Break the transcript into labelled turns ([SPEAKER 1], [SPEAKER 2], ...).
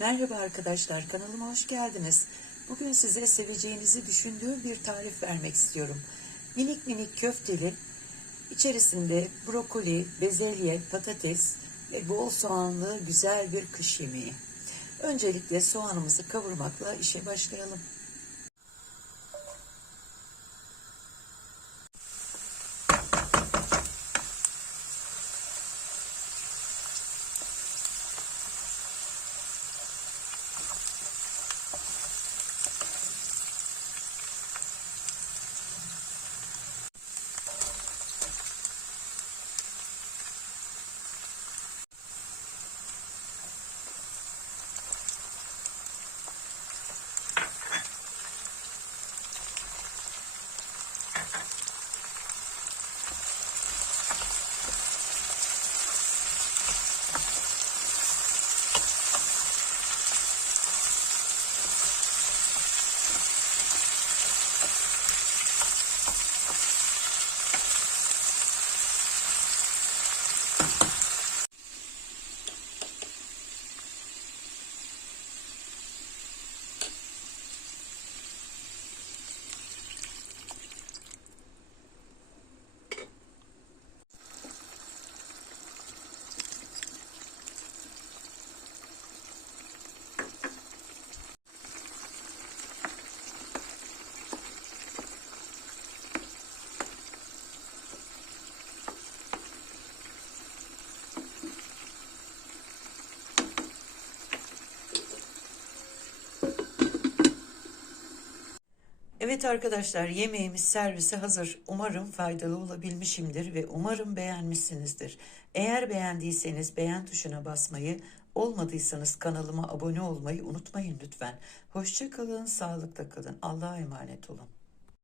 [SPEAKER 1] Merhaba arkadaşlar, kanalıma hoş geldiniz. Bugün size seveceğinizi düşündüğüm bir tarif vermek istiyorum. Minik minik köfteli, içerisinde brokoli, bezelye, patates ve bol soğanlı güzel bir kış yemeği. Öncelikle soğanımızı kavurmakla işe başlayalım. Evet arkadaşlar yemeğimiz servise hazır. Umarım faydalı olabilmişimdir ve umarım beğenmişsinizdir. Eğer beğendiyseniz beğen tuşuna basmayı, olmadıysanız kanalıma abone olmayı unutmayın lütfen. Hoşça kalın, sağlıkla kalın. Allah'a emanet olun.